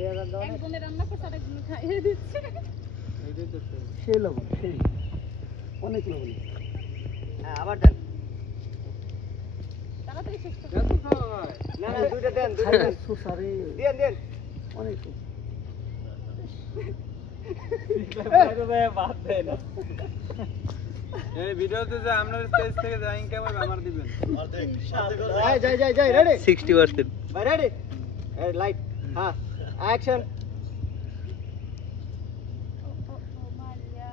একজনের রান্না করতে আরেকজন খাইয়ে দিচ্ছে। সেই লবণ, সেই অনেক লবণ। হ্যাঁ আবার দেন। তাড়াতাড়ি শেষ করো। না না দুইটা দেন, দুইটা দেন। সুসারে দেন দেন। অনেক এই ভিডিওতে যে আপনার স্টেজ থেকে যা ইনকাম হবে আমার দিবেন। যাই যাই যাই রেডি 60%। ভাই রেডি এই লাইট হ্যাঁ অ্যাকশন মারিয়া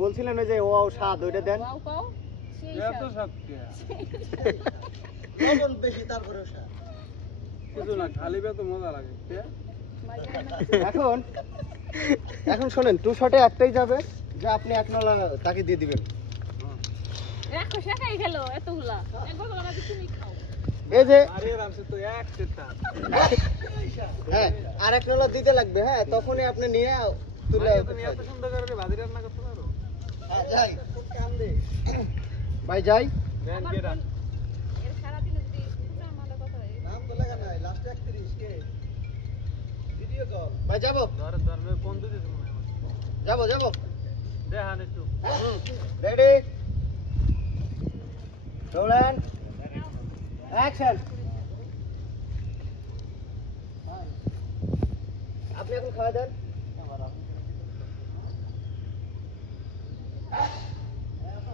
বলছিলেন ওই যে ওয়াও স্বাদ ওইটা দেন ওয়াও কাও সেই এত সত্যি লবণ বেশি তারপরে স্বাদ কিছু না খালি তো মজা লাগে এখন এখন শুনেন টু শটে একটাই যাবে যে আপনি এক নলা তাকে দিয়ে দিবেন রাখো শেখাই গেল এতগুলা একবার করে না তুমি খাও এই যে আরে রামসে তো এক সেটা হ্যাঁ আর এক নলা দিতে লাগবে হ্যাঁ তখনই আপনি নিয়ে তুলে তুমি এত সুন্দর করে ভাজি রান্না করতে পারো হ্যাঁ যাই ভাই যাই দেন কেডা এর সারা দিন যদি পুরো আমাদের কথা হয় নাম তো লাগা নাই লাস্ট 31 কে ভিডিও কল ভাই যাবো ধর ধর মে কোন দিতে মনে হয় যাবো যাবো দেখান একটু রেডি রোলেন অ্যাকশন আপনি এখন খাওয়া দেন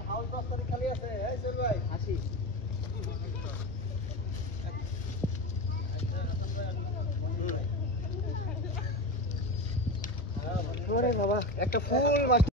হাউস বাস্তারি খালি আছে এই চল ভাই আসি ওরে বাবা একটা ফুল